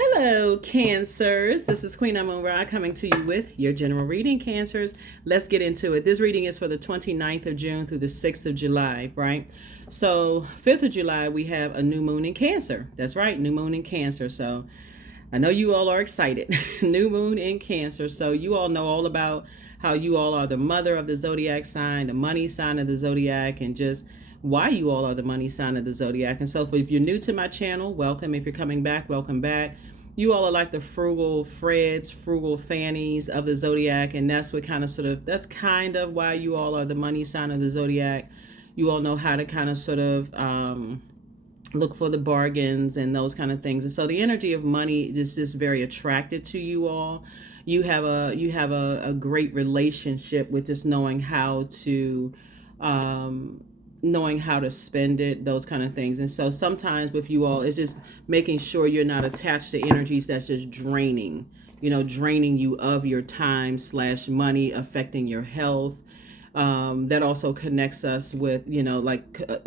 Hello, Cancers. This is Queen Amun Ra coming to you with your general reading, Cancers. Let's get into it. This reading is for the 29th of June through the 6th of July, right? So, 5th of July, we have a new moon in Cancer. That's right, new moon in Cancer. So, I know you all are excited. New moon in Cancer. So, you all know all about how you all are the mother of the Zodiac sign, the money sign of the Zodiac, and just why you all are the money sign of the Zodiac. And so if you're new to my channel, welcome. If you're coming back, welcome back. You all are like the frugal Freds, frugal Fannies of the Zodiac. And that's what that's kind of why you all are the money sign of the Zodiac. You all know how to kind of look for the bargains and those kind of things. And so the energy of money is just very attracted to you all. You have a great relationship with just knowing how to spend it, those kind of things. And so sometimes with you all, it's just making sure you're not attached to energies that's just draining you of your time / money, affecting your health. That also connects us with,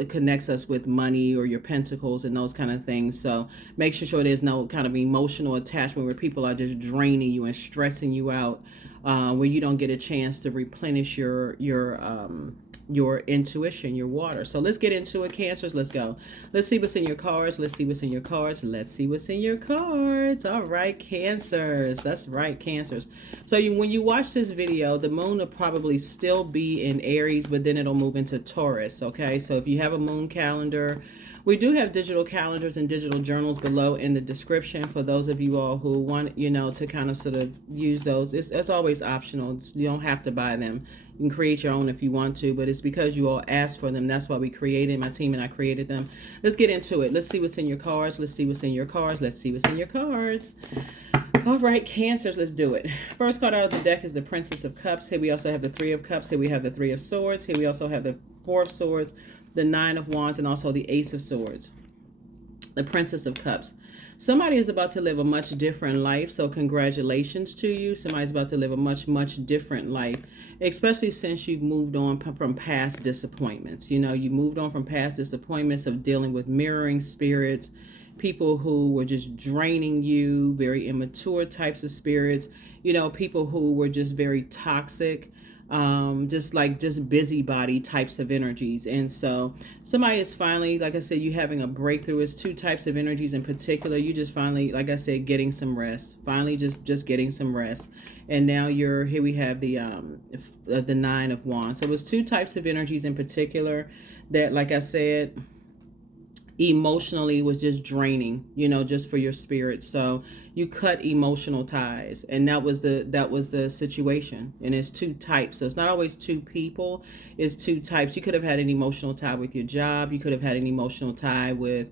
connects us with money or your pentacles and those kind of things. So make sure there's no kind of emotional attachment where people are just draining you and stressing you out, where you don't get a chance to replenish your intuition, your water. So let's get into it, Cancers. Let's go. Let's see what's in your cards. Let's see what's in your cards. Let's see what's in your cards. All right, Cancers. That's right, Cancers. So when you watch this video, the moon will probably still be in Aries, but then it'll move into Taurus. Okay, so if you have a moon calendar, we do have digital calendars and digital journals below in the description for those of you all who want, to kind of use those. It's always optional. You don't have to buy them. You can create your own if you want to, but it's because you all asked for them. That's why we created, my team and I created them. Let's get into it. Let's see what's in your cards. Let's see what's in your cards. Let's see what's in your cards. All right, Cancers, let's do it. First card out of the deck is the Princess of Cups. Here we also have the Three of Cups. Here we have the Three of Swords. Here we also have the Four of Swords, the Nine of Wands, and also the Ace of Swords. The Princess of Cups. Somebody is about to live a much different life, so congratulations to you. Somebody's about to live a much, much different life, especially since you've moved on from past disappointments. You moved on from past disappointments of dealing with mirroring spirits, people who were just draining you, very immature types of spirits, people who were just very toxic, just busybody types of energies. And so somebody is finally, like I said, you having a breakthrough. It's two types of energies in particular. You just finally, like I said, getting some rest, finally just getting some rest. And now here we have the Nine of Wands. So it was two types of energies in particular that, like I said, emotionally was just draining, just for your spirit. So you cut emotional ties, and that was the situation. And it's two types, so it's not always two people, it's two types. You could have had an emotional tie with your job. You could have had an emotional tie with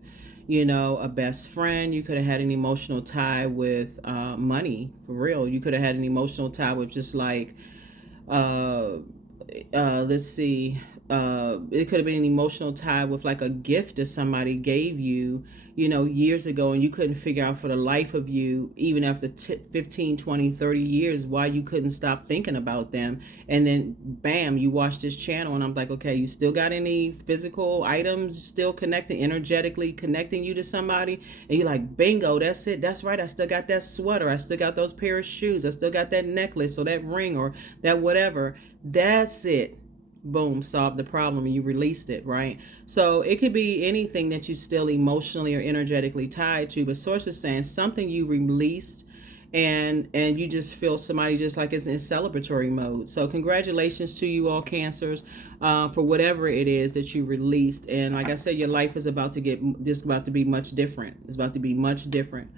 a best friend. You could have had an emotional tie with money, for real. You could have had an emotional tie with just like let's see, it could have been an emotional tie with like a gift that somebody gave you, years ago, and you couldn't figure out for the life of you, even after 15, 20, 30 years, why you couldn't stop thinking about them. And then bam, you watch this channel and I'm like, okay, you still got any physical items still energetically connecting you to somebody? And you're like, bingo, that's it. That's right. I still got that sweater. I still got those pair of shoes. I still got that necklace or that ring or that whatever. That's it. Boom, solved the problem. You released it, right? So it could be anything that you still emotionally or energetically tied to, but source is saying something you released, and you just feel somebody just like is in celebratory mode. So congratulations to you all, Cancers, for whatever it is that you released. And like I said, your life is about to be much different. It's about to be much different.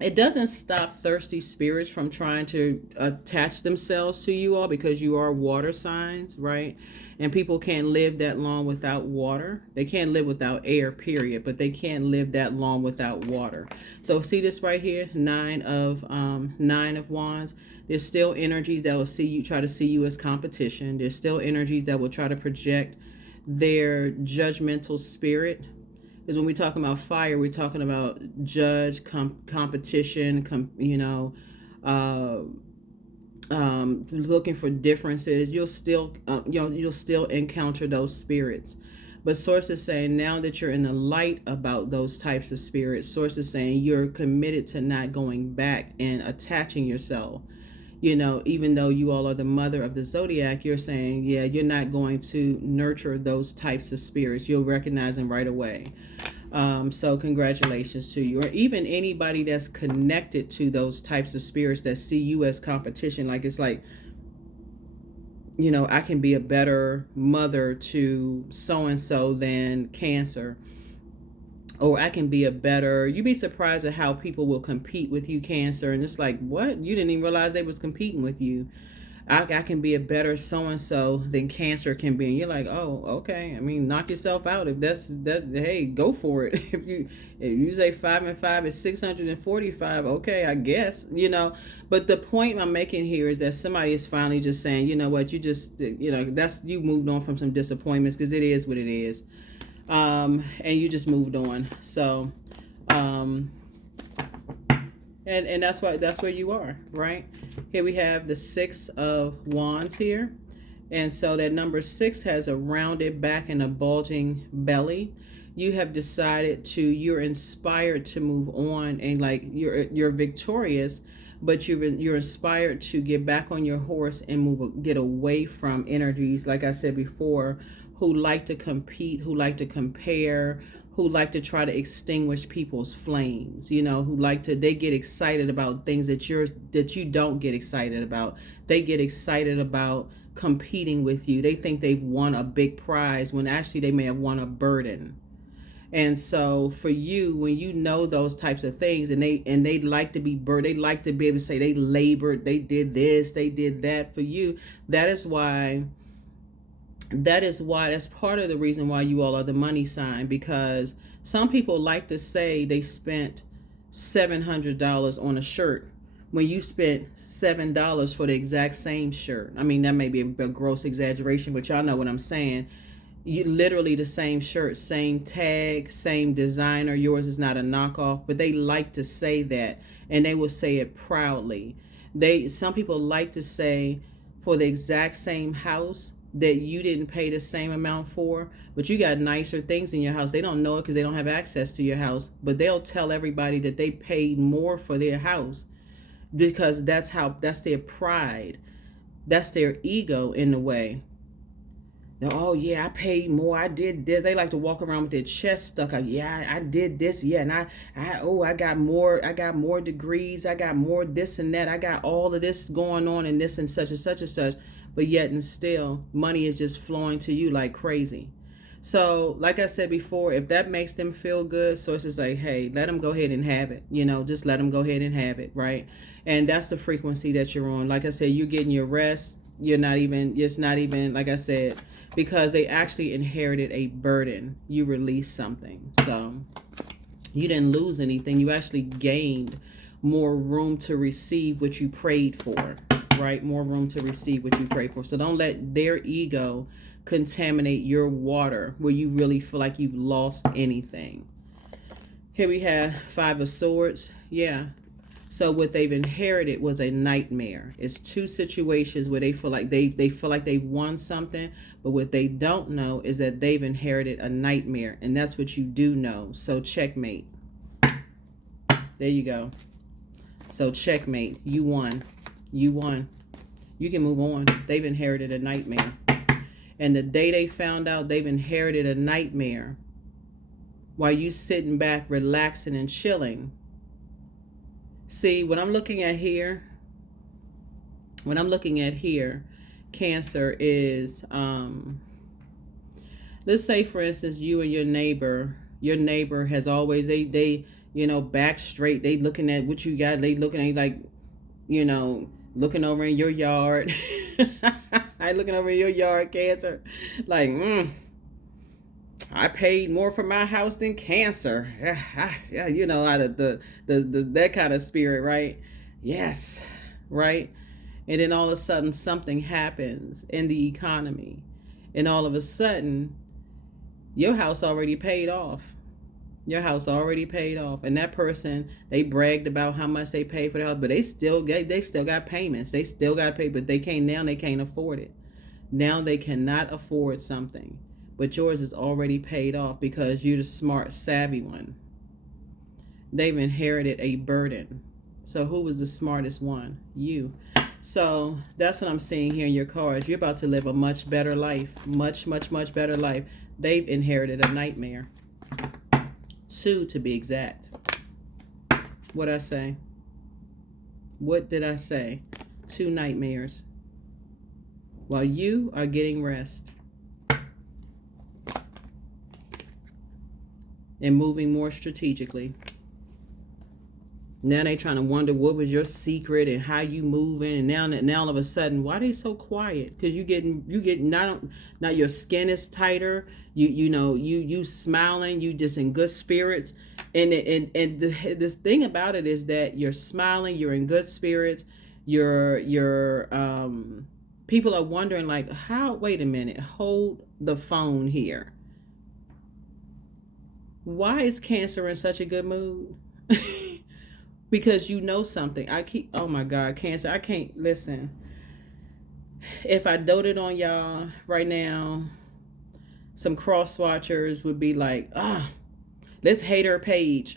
It doesn't stop thirsty spirits from trying to attach themselves to you all, because you are water signs, right? And people can't live that long without water. They can't live without air, period, but they can't live that long without water. So see this right here, Nine of Wands. There's still energies that will try to see you as competition. There's still energies that will try to project their judgmental spirit. Because when we talk about fire, we're talking about judge, competition, looking for differences. You'll still encounter those spirits. But Source is saying now that you're in the light about those types of spirits, Source is saying you're committed to not going back and attaching yourself. Even though you all are the mother of the zodiac, you're saying, yeah, you're not going to nurture those types of spirits. You'll recognize them right away. So congratulations to you. Or even anybody that's connected to those types of spirits that see you as competition. Like, it's like, I can be a better mother to so-and-so than Cancer. Or I can be you'd be surprised at how people will compete with you, Cancer. And it's like, what? You didn't even realize they was competing with you. I can be a better so-and-so than Cancer can be. And you're like, oh, okay. I mean, knock yourself out. If hey, go for it. If you say 5 and 5 is 645, okay, I guess, But the point I'm making here is that somebody is finally just saying, you know what, you just, you moved on from some disappointments, because it is what it is. And you just moved on. So, and that's where you are, right? Here we have the 6 of Wands here. And so that number 6 has a rounded back and a bulging belly. You have decided you're inspired to move on, and like you're victorious, but you're inspired to get back on your horse and get away from energies, like I said before, who like to compete, who like to compare, who like to try to extinguish people's flames, they get excited about things that you don't get excited about. They get excited about competing with you. They think they've won a big prize when actually they may have won a burden. And so for you, when you know those types of things, and they like to be they like to be able to say they labored, they did this, they did that, for you, that's part of the reason why you all are the money sign, because some people like to say they spent $700 on a shirt when you spent $7 for the exact same shirt. I mean, that may be a gross exaggeration, but y'all know what I'm saying. You literally the same shirt, same tag, same designer. Yours is not a knockoff, but they like to say that, and they will say it proudly. Some people like to say for the exact same house that you didn't pay the same amount for, but you got nicer things in your house. They don't know it because they don't have access to your house, but they'll tell everybody that they paid more for their house, because that's their pride. That's their ego in a way. Oh yeah, I paid more. I did this. They like to walk around with their chest stuck out. Yeah, I did this. Yeah, and I got more. I got more degrees. I got more this and that. I got all of this going on and this and such and such and such. But yet and still, money is just flowing to you like crazy. So, like I said before, if that makes them feel good, Sources like, hey, let them go ahead and have it. Just let them go ahead and have it, right? And that's the frequency that you're on. Like I said, you're getting your rest. It's not even, like I said, because they actually inherited a burden. You released something. So, you didn't lose anything. You actually gained more room to receive what you prayed for. Right? More room to receive what you pray for. So don't let their ego contaminate your water where you really feel like you've lost anything. Here we have 5 of Swords. Yeah. So what they've inherited was a nightmare. It's 2 situations where they feel like they feel like they've won something, but what they don't know is that they've inherited a nightmare, and that's what you do know. So checkmate. There you go. So checkmate. You won. You won. You can move on. They've inherited a nightmare. And the day they found out they've inherited a nightmare, while you sitting back, relaxing and chilling. See, what I'm looking at here, Cancer, is, let's say, for instance, you and your neighbor has always, they back straight. They looking at what you got. They looking at like, looking over in your yard. I looking over in your yard, Cancer. Like, I paid more for my house than Cancer. Yeah, out of the that kind of spirit, right? Yes, right? And then all of a sudden something happens in the economy. And all of a sudden, your house already paid off. Your house already paid off, and that person, they bragged about how much they paid for the house, but they still got payments. They still got to pay, but they can't afford it. Now they cannot afford something, but yours is already paid off because you're the smart, savvy one. They've inherited a burden. So who was the smartest one? You. So that's what I'm seeing here in your cards. You're about to live a much better life. Much, much, much better life. They've inherited a nightmare. 2 to be exact. What'd I say? What did I say? 2 nightmares. While you are getting rest. And moving more strategically. Now they trying to wonder what was your secret and how you moving, and now all of a sudden, why they so quiet? Because you getting not your skin is tighter. You smiling. You just in good spirits, and this thing about it is that you're smiling. You're in good spirits. You're people are wondering like, how? Wait a minute. Hold the phone here. Why is Cancer in such a good mood? Because you know something. Oh my God, Cancer, I can't, listen. If I doted on y'all right now, some cross watchers would be like, let's hate her page.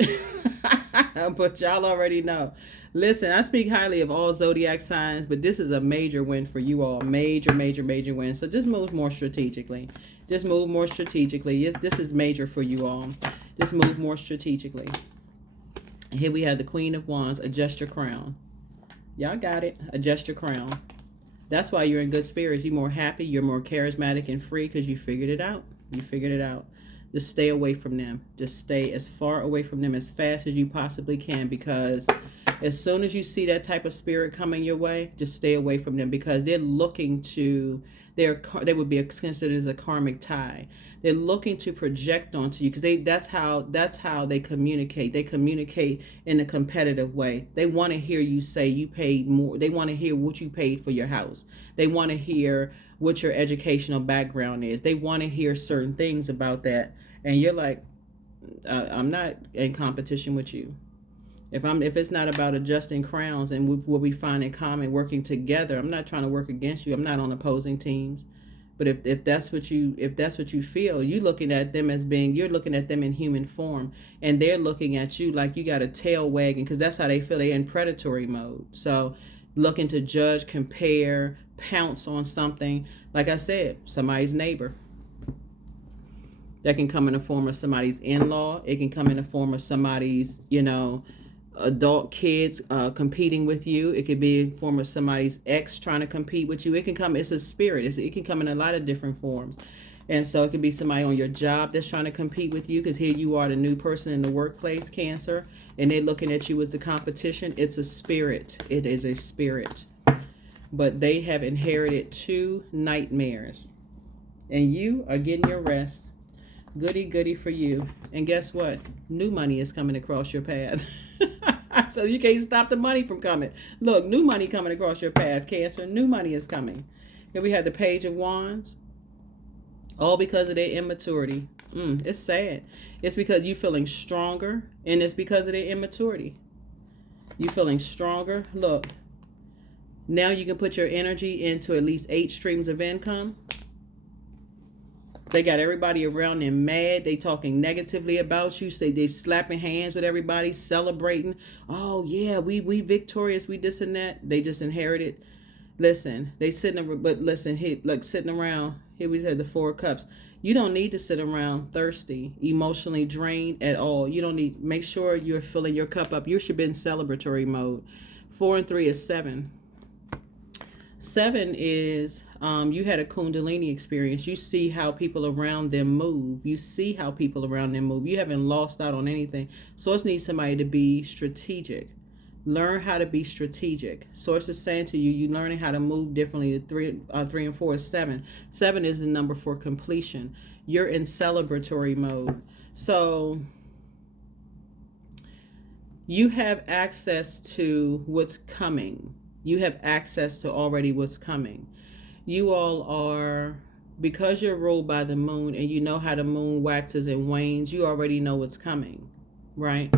But y'all already know. Listen, I speak highly of all zodiac signs, but this is a major win for you all. Major, major, major win. So just move more strategically. Just move more strategically. This is major for you all. Just move more strategically. Here we have the Queen of Wands. Adjust your crown. Y'all got it. Adjust your crown. That's why you're in good spirits. You're more happy. You're more charismatic and free because you figured it out. You figured it out. Just stay away from them. Just stay as far away from them as fast as you possibly can, because as soon as you see that type of spirit coming your way, just stay away from them, because they're looking to, they would be considered as a karmic tie. They're looking to project onto you because that's how they communicate. They communicate in a competitive way. They want to hear you say you paid more. They want to hear what you paid for your house. They want to hear what your educational background is. They want to hear certain things about that. And you're like, I'm not in competition with you. If it's not about adjusting crowns and what we find in common, working together, I'm not trying to work against you. I'm not on opposing teams. But if that's what you feel, you're looking at them in human form, and they're looking at you like you got a tail wagging, because that's how they feel. They're in predatory mode. So looking to judge, compare, pounce on something. Like I said, somebody's neighbor. That can come in the form of somebody's in-law. It can come in the form of somebody's, adult kids competing with you. It could be in form of somebody's ex trying to compete with you. It's a spirit. It can come in a lot of different forms. And so it could be somebody on your job that's trying to compete with you, because here you are, the new person in the workplace, Cancer, and they're looking at you as the competition. It's a spirit. It is a spirit. But they have inherited 2 nightmares. And you are getting your rest. Goody, goody for you. And guess what? New money is coming across your path. So you can't stop the money from coming. Look, new money coming across your path, Cancer. New money is coming. Here we have the Page of Wands. All because of their immaturity. It's sad. It's because you're feeling stronger, and it's because of their immaturity. You're feeling stronger. Look, now you can put your energy into at least 8 streams of income. They got everybody around them mad. They talking negatively about you. They slapping hands with everybody, celebrating. Oh yeah, we victorious. We this and that. They just inherited. Listen, they sitting around. Here we had the 4 of Cups. You don't need to sit around thirsty, emotionally drained at all. You don't need. Make sure you're filling your cup up. You should be in celebratory mode. 4 and 3 is 7. 7 is you had a Kundalini experience. You see how people around them move. You haven't lost out on anything. Source needs somebody to be strategic. Learn how to be strategic. Source is saying to you, you're learning how to move differently. 3 and 4 is 7. 7 is the number for completion. You're in celebratory mode. So you have access to what's coming. You have access to already what's coming. You all are, because you're ruled by the moon and you know how the moon waxes and wanes, you already know what's coming, right?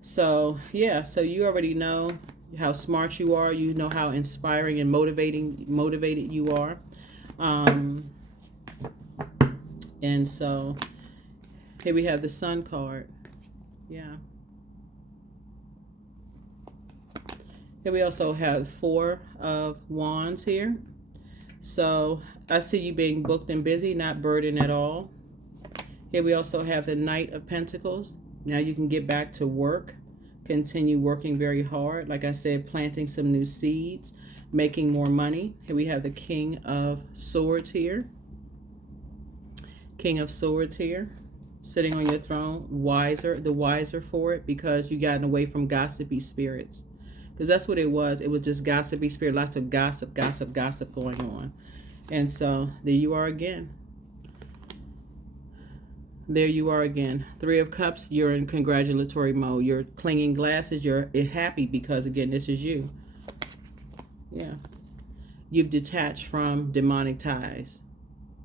So, yeah, so you already know how smart you are. You know how inspiring and motivated you are. And so here we have the Sun card. Yeah. Here we also have 4 of Wands here. So I see you being booked and busy, not burdened at all. Here we also have the Knight of Pentacles. Now you can get back to work, continue working very hard. Like I said, planting some new seeds, making more money. Here we have the King of Swords here. King of Swords here, sitting on your throne, the wiser for it, because you gotten away from gossipy spirits. Because that's what it was. It was just gossipy spirit, lots of gossip going on. And so there you are again. There you are again. 3 of Cups, you're in congratulatory mode. You're clinging glasses. You're happy because, again, this is you. Yeah. You've detached from demonic ties.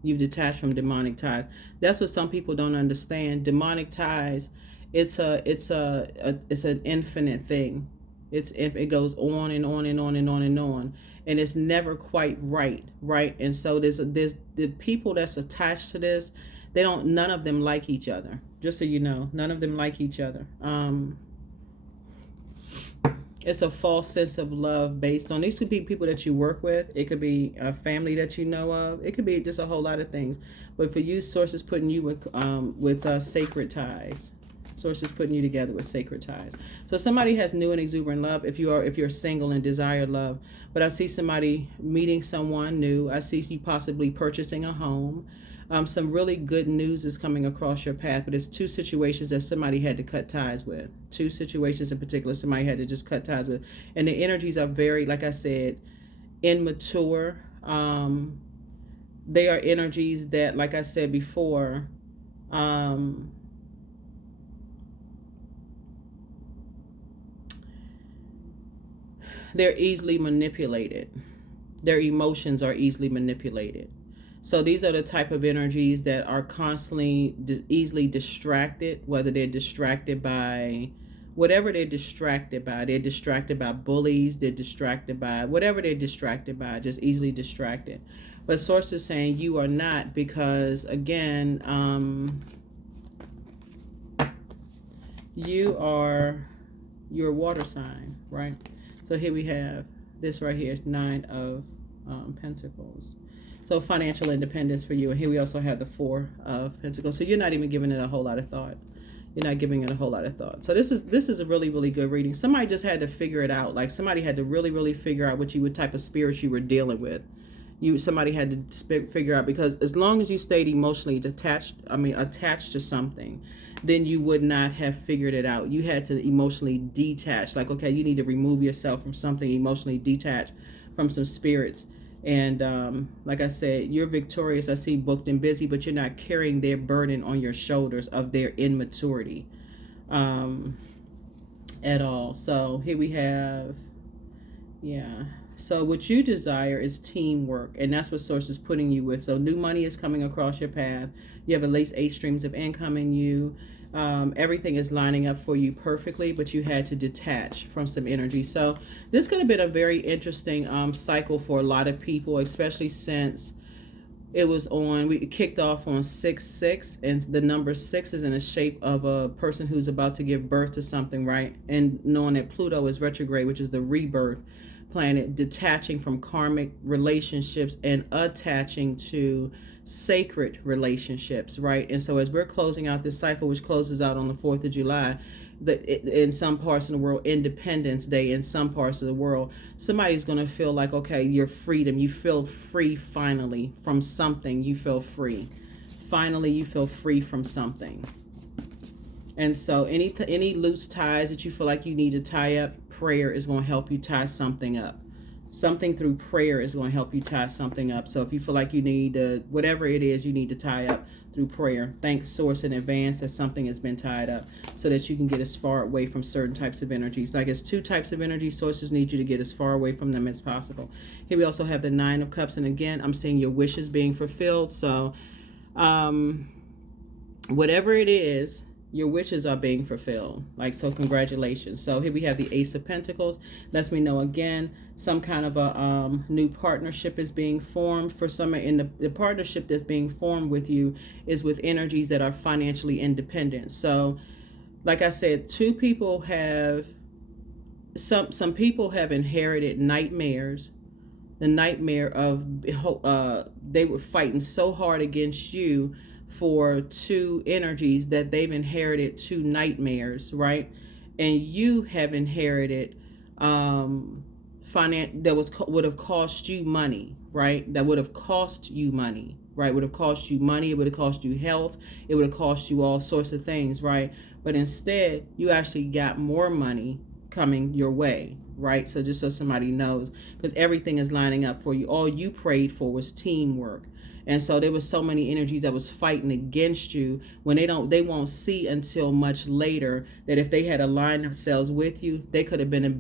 You've detached from demonic ties. That's what some people don't understand. Demonic ties, it's an infinite thing. It goes on and on and on and on and on, and it's never quite right. And so there's the people that's attached to this. None of them like each other. Just so you know, none of them like each other. It's a false sense of love based on, these could be people that you work with. It could be a family that you know of. It could be just a whole lot of things. But for you, Source is putting you with sacred ties. Source is putting you together with sacred ties. So somebody has new and exuberant love if you're single and desire love. But I see somebody meeting someone new. I see you possibly purchasing a home. Some really good news is coming across your path, but it's 2 situations that somebody had to cut ties with. 2 situations in particular somebody had to just cut ties with. And the energies are very, like I said, immature. They are energies that, like I said before, they're easily manipulated. Their emotions are easily manipulated. So these are the type of energies that are constantly easily distracted, whether they're distracted by whatever they're distracted by. They're distracted by bullies. They're distracted by whatever they're distracted by, just easily distracted. But Source is saying you are not, because, again, you're a water sign, right? So here we have this right here, 9 of Pentacles. So financial independence for you. And here we also have the 4 of Pentacles. So you're not even giving it a whole lot of thought. You're not giving it a whole lot of thought. So this is a really, really good reading. Somebody just had to figure it out. Like somebody had to really, really figure out what type of spirits you were dealing with. Somebody had to figure out, because as long as you stayed emotionally attached to something, then you would not have figured it out. You had to emotionally detach. Like, okay, you need to remove yourself from something, emotionally detach from some spirits. And like I said, you're victorious. I see booked and busy, but you're not carrying their burden on your shoulders of their immaturity at all. So here we have, yeah. So what you desire is teamwork, and that's what Source is putting you with. So new money is coming across your path. You have at least 8 streams of income in you. Everything is lining up for you perfectly, but you had to detach from some energy. So this could have been a very interesting cycle for a lot of people, especially since we kicked off on 6-6, and the number 6 is in the shape of a person who's about to give birth to something, right? And knowing that Pluto is retrograde, which is the rebirth planet, detaching from karmic relationships and attaching to sacred relationships, right? And so as we're closing out this cycle, which closes out on the 4th of July, in some parts of the world, Independence Day, in some parts of the world, somebody's going to feel like, okay, your freedom, you feel free finally from something. You feel free. Finally, you feel free from something. And so any loose ties that you feel like you need to tie up, prayer is going to help you tie something up. Something through prayer is going to help you tie something up. So if you feel like you need whatever it is you need to tie up through prayer, thank Source in advance that something has been tied up, so that you can get as far away from certain types of energies. Like, it's 2 types of energy. Sources need you to get as far away from them as possible. Here we also have the 9 of Cups, and again, I'm seeing your wishes being fulfilled. So whatever it is Your wishes are being fulfilled. Like, so congratulations. So here we have the Ace of Pentacles. Lets me know again, some kind of a new partnership is being formed for some. In the partnership that's being formed with you is with energies that are financially independent. So like I said, two people have, some people have inherited nightmares. The nightmare of they were fighting so hard against you for two energies that they've inherited two nightmares, right? And you have inherited finance that would have cost you money, right? That would have cost you money, right? Would have cost you money. It would have cost you health. It would have cost you all sorts of things, right? But instead, you actually got more money coming your way, right? So just so somebody knows, because everything is lining up for you. All you prayed for was teamwork. And so there was so many energies that was fighting against you when they won't see until much later that if they had aligned themselves with you, they could have been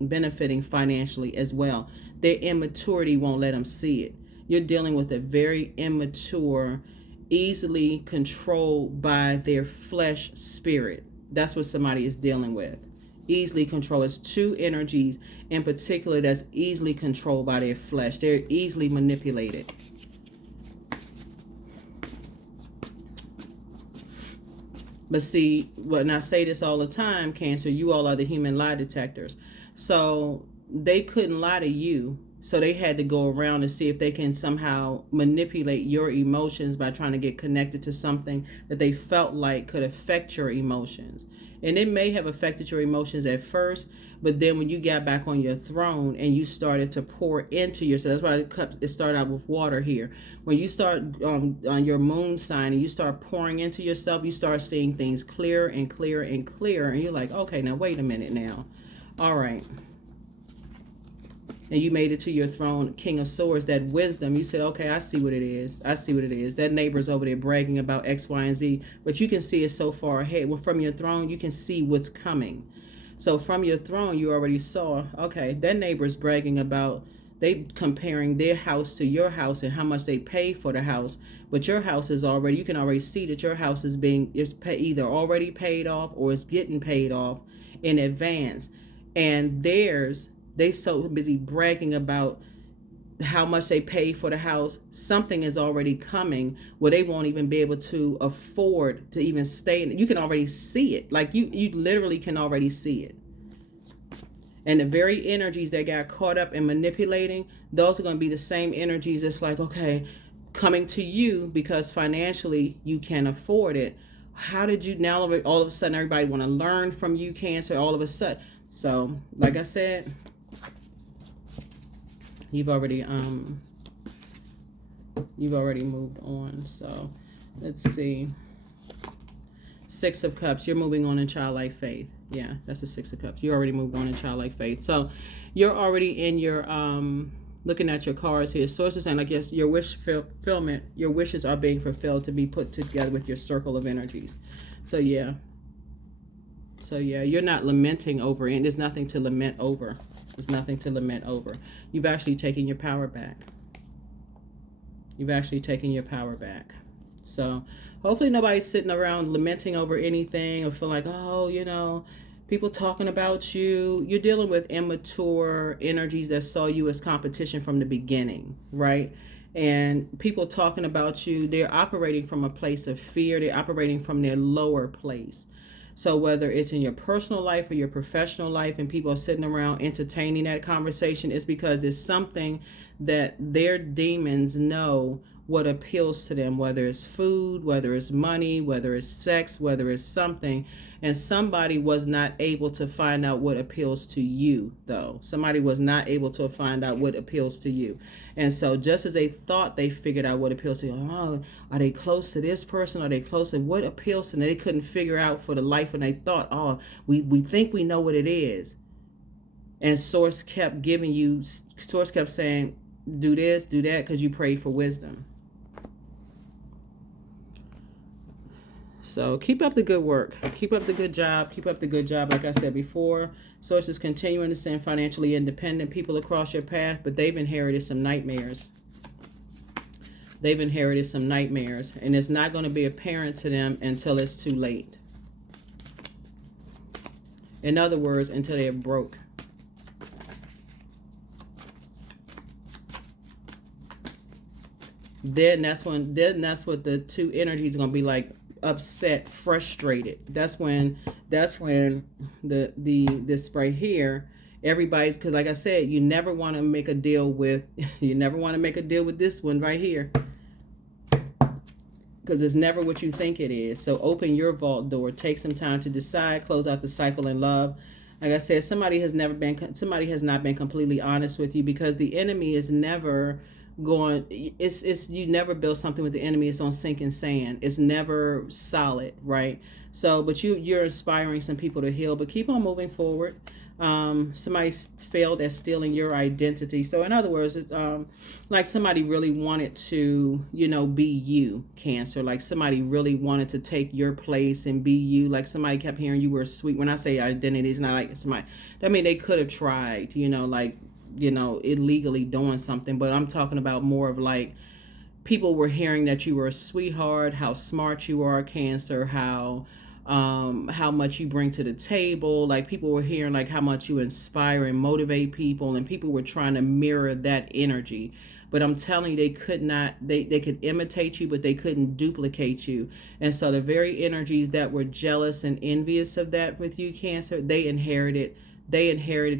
benefiting financially as well. Their immaturity won't let them see it. You're dealing with a very immature, easily controlled by their flesh spirit. That's what somebody is dealing with. Easily controlled. It's two energies in particular that's easily controlled by their flesh. They're easily manipulated. But see, when I say this all the time, Cancer, you all are the human lie detectors. So they couldn't lie to you. So they had to go around and see if they can somehow manipulate your emotions by trying to get connected to something that they felt like could affect your emotions. And it may have affected your emotions at first, but then when you got back on your throne and you started to pour into yourself, that's why it started out with water here. When you start on your moon sign and you start pouring into yourself, you start seeing things clearer and clearer and clearer. And you're like, okay, now wait a minute now. All right. And you made it to your throne, King of Swords, that wisdom. You said, okay, I see what it is. I see what it is. That neighbor's over there bragging about X, Y, and Z, but you can see it so far ahead. Well, from your throne, you can see what's coming. So from your throne, you already saw, okay, that neighbor's bragging about, they comparing their house to your house and how much they pay for the house. But your house is already, you can already see that your house is either already paid off or it's getting paid off in advance. And theirs, they so busy bragging about how much they pay for the house. Something is already coming where they won't even be able to afford to even stay in it. You can already see it. Like you literally can already see it. And the very energies that got caught up in manipulating, those are going to be the same energies that's like, okay, coming to you because financially you can afford it. How did you now all of a sudden everybody want to learn from you, Cancer, all of a sudden? So like I said, you've already moved on. So let's see. Six of Cups. You're moving on in childlike faith. Yeah, that's the Six of Cups. You already moved on in childlike faith. So you're already in your looking at your cards here. Sources saying like yes, your wish fulfillment. Your wishes are being fulfilled to be put together with your circle of energies. So yeah. So yeah, you're not lamenting over it. There's nothing to lament over. There's nothing to lament over. You've actually taken your power back. You've actually taken your power back. So hopefully nobody's sitting around lamenting over anything or feel like, oh, you know, people talking about you. You're dealing with immature energies that saw you as competition from the beginning, right? And people talking about you, they're operating from a place of fear. They're operating from their lower place. So whether it's in your personal life or your professional life and people are sitting around entertaining that conversation, it's because there's something that their demons know what appeals to them, whether it's food, whether it's money, whether it's sex, whether it's something. And somebody was not able to find out what appeals to you, though. Somebody was not able to find out what appeals to you. And so just as they thought they figured out what appeals to you, oh, are they close to this person? Are they close to what appeals to them? They couldn't figure out for the life and they thought, oh, we think we know what it is. And Source kept saying, do this, do that, because you prayed for wisdom. So keep up the good work. Keep up the good job. Keep up the good job. Like I said before, Sources continuing to send financially independent people across your path, but they've inherited some nightmares. They've inherited some nightmares, and it's not going to be apparent to them until it's too late. In other words, until they're broke. Then that's what the two energies are going to be like: upset, frustrated. That's when this right here, everybody's, because like I said, you never want to make a deal with this one right here, because it's never what you think it is. So open your vault door. Take some time to decide. Close out the cycle in love. Like I said, somebody has not been completely honest with you, because the enemy is never going. It's you never build something with the enemy. It's on sinking sand. It's never solid, right? So, but you're inspiring some people to heal. But keep on moving forward. Somebody failed at stealing your identity. So in other words, it's like somebody really wanted to, be you, Cancer. Like somebody really wanted to take your place and be you. Like somebody kept hearing you were sweet. When I say identity, it's not like somebody, I mean, they could have tried, illegally doing something, but I'm talking about more of like people were hearing that you were a sweetheart, how smart you are, Cancer, how much you bring to the table. Like people were hearing like how much you inspire and motivate people, and people were trying to mirror that energy. But I'm telling you, they could not, they could imitate you, but they couldn't duplicate you. And so the very energies that were jealous and envious of that with you, Cancer, they inherited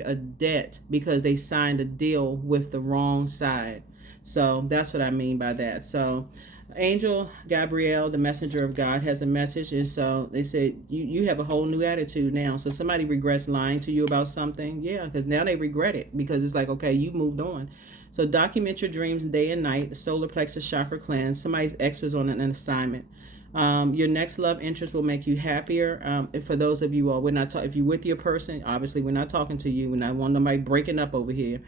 a debt because they signed a deal with the wrong side. So that's what I mean by that. So Angel Gabrielle, the messenger of God, has a message. And so they said, you have a whole new attitude now. So somebody regrets lying to you about something. Yeah, because now they regret it, because it's like, okay, you moved on. So document your dreams day and night. The solar plexus chakra cleanse. Somebody's ex was on an assignment. Your next love interest will make you happier. And for those of you all, we're not if you're with your person, obviously we're not talking to you. We're not wanting nobody breaking up over here.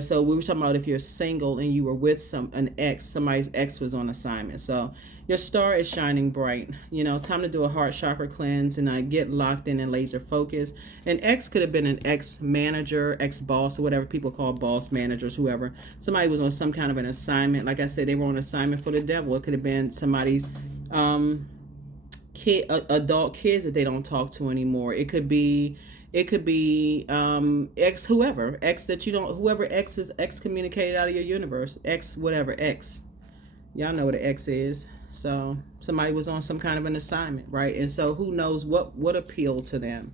So we were talking about if you're single and you were with somebody's ex was on assignment. So your star is shining bright. Time to do a heart chakra cleanse and get locked in and laser focus. An ex could have been an ex-manager, ex-boss, or whatever people call boss managers, whoever. Somebody was on some kind of an assignment. Like I said, they were on assignment for the devil. It could have been somebody's adult kids that they don't talk to anymore. It could be ex whoever is excommunicated out of your universe, ex whatever ex, y'all know what an ex is. So somebody was on some kind of an assignment, right? And so who knows what appealed to them,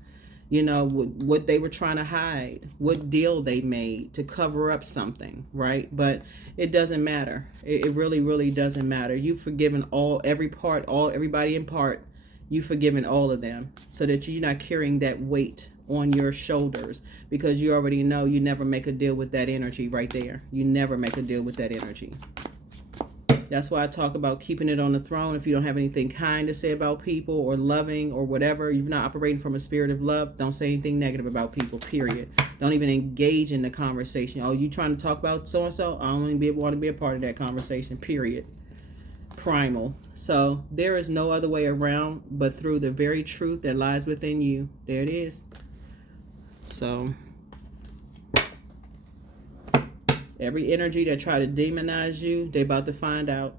what they were trying to hide, what deal they made to cover up something, right? But it doesn't matter. It really, really doesn't matter. You've forgiven everybody in part. You've forgiven all of them, so that you're not carrying that weight on your shoulders, because you already know you never make a deal with that energy right there. You never make a deal with that energy. That's why I talk about keeping it on the throne. If you don't have anything kind to say about people or loving or whatever, you're not operating from a spirit of love, don't say anything negative about people, period. Don't even engage in the conversation. Oh, you trying to talk about so-and-so? I don't even want to be a part of that conversation, period. Primal. So there is no other way around but through the very truth that lies within you. There it is. So every energy that try to demonize you, they about to find out.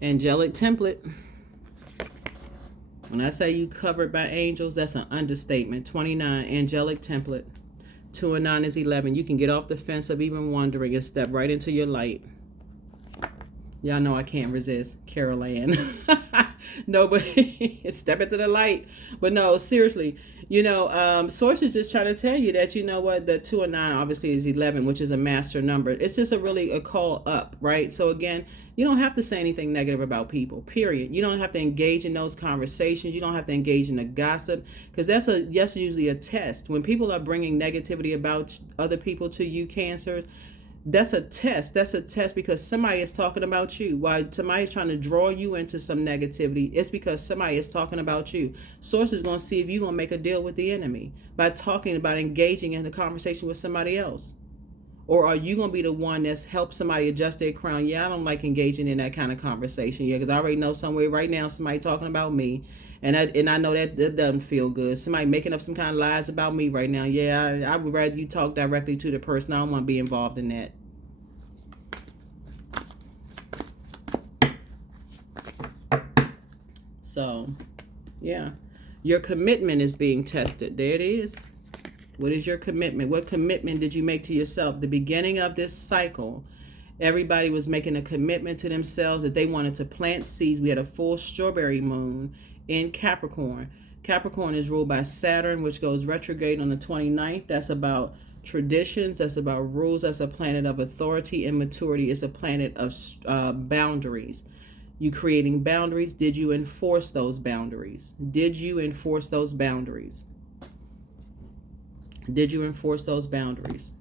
Angelic template. When I say you covered by angels, that's an understatement. 29, angelic template. 2 and 9 is 11. You can get off the fence of even wondering and step right into your light. Y'all know I can't resist. Carol Ann. No, but step into the light. But no, seriously, Source is just trying to tell you that, the 2 and 9 obviously is 11, which is a master number. It's just a call up, right? So again, you don't have to say anything negative about people, period. You don't have to engage in those conversations. You don't have to engage in the gossip, because that's usually a test. When people are bringing negativity about other people to you, Cancer, that's a test. That's a test because somebody is talking about you. While somebody is trying to draw you into some negativity, it's because somebody is talking about you. Source is going to see if you're going to make a deal with the enemy by talking about engaging in a conversation with somebody else. Or are you going to be the one that's helped somebody adjust their crown? Yeah, I don't like engaging in that kind of conversation. Yeah, because I already know somewhere right now somebody talking about me. And I know that doesn't feel good. Somebody making up some kind of lies about me right now. Yeah, I would rather you talk directly to the person. I don't want to be involved in that. So, yeah. Your commitment is being tested. There it is. What is your commitment? What commitment did you make to yourself? The beginning of this cycle, everybody was making a commitment to themselves that they wanted to plant seeds. We had a full strawberry moon in Capricorn. Capricorn is ruled by Saturn, which goes retrograde on the 29th. That's about traditions. That's about rules. That's a planet of authority and maturity. It's a planet of boundaries. You creating boundaries. Did you enforce those boundaries? Did you enforce those boundaries? Did you enforce those boundaries?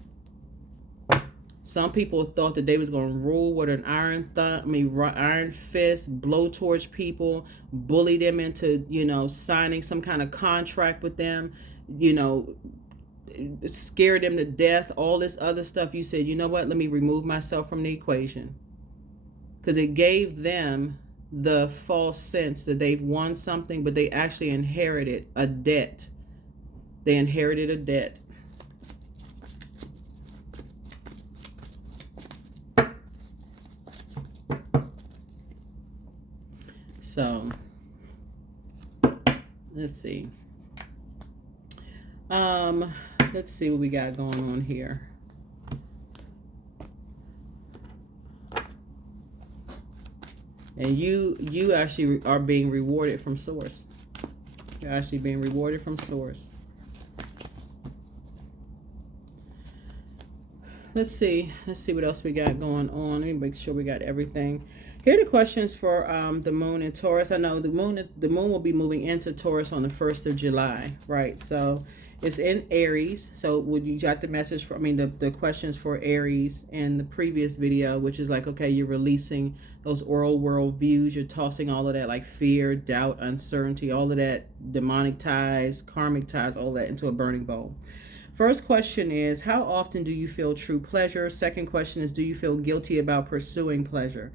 Some people thought that they was going to rule with an iron fist, blow torch people, bully them into, signing some kind of contract with them, scare them to death, all this other stuff. You said, you know what, let me remove myself from the equation. Because it gave them the false sense that they've won something, but they actually inherited a debt. They inherited a debt. So, let's see. Let's see what we got going on here. And you actually are being rewarded from source. You're actually being rewarded from source. Let's see what else we got going on. Let me make sure we got everything. Here are the questions for the moon in Taurus. I know the moon will be moving into Taurus on the 1st of July, right? So it's in Aries. So would you got the message for, the questions for Aries in the previous video, which is like, okay, you're releasing those oral world views. You're tossing all of that, like fear, doubt, uncertainty, all of that, demonic ties, karmic ties, all that into a burning bowl. First question is, how often do you feel true pleasure? Second question is, do you feel guilty about pursuing pleasure?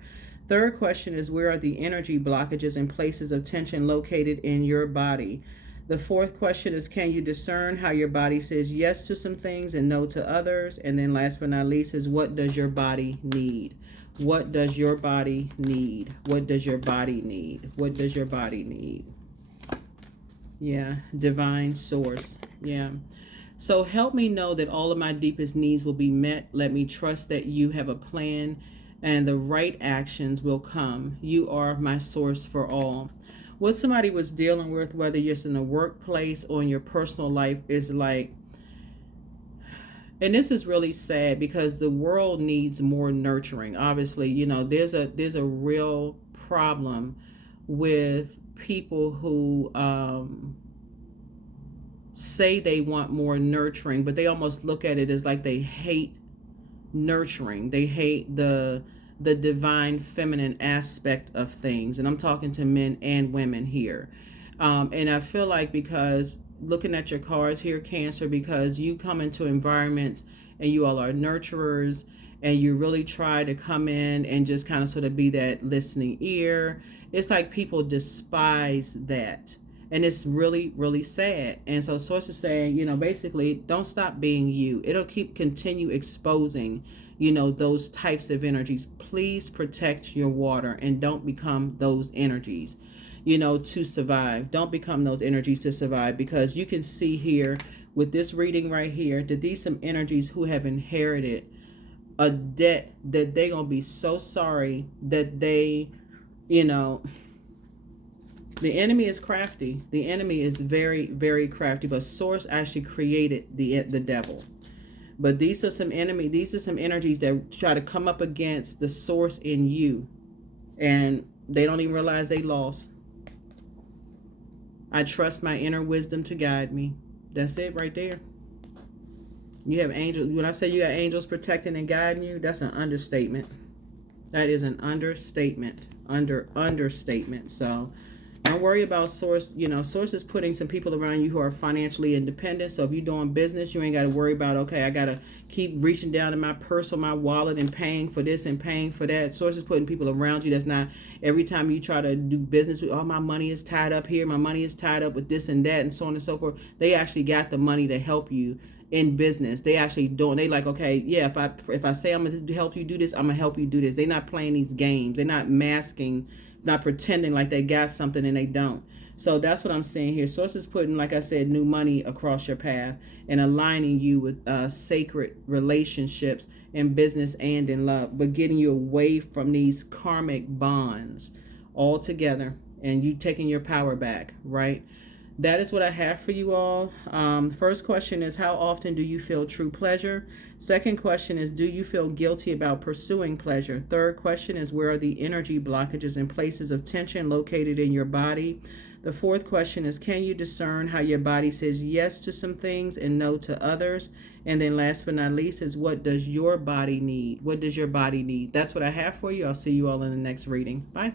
Third question is, where are the energy blockages and places of tension located in your body? The fourth question is, can you discern how your body says yes to some things and no to others? And then last but not least is, what does your body need? What does your body need? What does your body need? What does your body need? Yeah, divine source. Yeah. So help me know that all of my deepest needs will be met. Let me trust that you have a plan and the right actions will come. You are my source for all. What somebody was dealing with, whether you're in the workplace or in your personal life, is like, and this is really sad because the world needs more nurturing. Obviously, there's a real problem with people who say they want more nurturing, but they almost look at it as like they hate nurturing. They hate the divine feminine aspect of things. And I'm talking to men and women here. And I feel like, because looking at your cards here, Cancer, because you come into environments and you all are nurturers and you really try to come in and just kind of sort of be that listening ear. It's like people despise that. And it's really, really sad. And so Source is saying, basically, don't stop being you. It'll continue exposing, those types of energies. Please protect your water and don't become those energies, to survive. Don't become those energies to survive, because you can see here with this reading right here that these some energies who have inherited a debt that they're going to be so sorry that they, the enemy is crafty. The enemy is very, very crafty. But Source actually created the devil. But these are some energies that try to come up against the Source in you. And they don't even realize they lost. I trust my inner wisdom to guide me. That's it right there. You have angels. When I say you got angels protecting and guiding you, that's an understatement. That is an understatement. Understatement. So don't worry about Source. Source is putting some people around you who are financially independent. So if you're doing business, you ain't got to worry about, okay, I got to keep reaching down in my purse or my wallet and paying for this and paying for that. Source is putting people around you that's not, every time you try to do business with, oh, my money is tied up here, my money is tied up with this and that, and so on and so forth. They actually got the money to help you in business. They actually don't. They like, okay, yeah, if I say I'm going to help you do this, I'm going to help you do this. They're not playing these games. They're not masking, not pretending like they got something and they don't. So that's what I'm saying here. Source is putting, like I said, new money across your path and aligning you with sacred relationships in business and in love, but getting you away from these karmic bonds altogether, and you taking your power back, right? That is what I have for you all. First question is, how often do you feel true pleasure? Second question is, do you feel guilty about pursuing pleasure? Third question is, where are the energy blockages and places of tension located in your body? The fourth question is, can you discern how your body says yes to some things and no to others? And then last but not least is, what does your body need? What does your body need? That's what I have for you. I'll see you all in the next reading. Bye.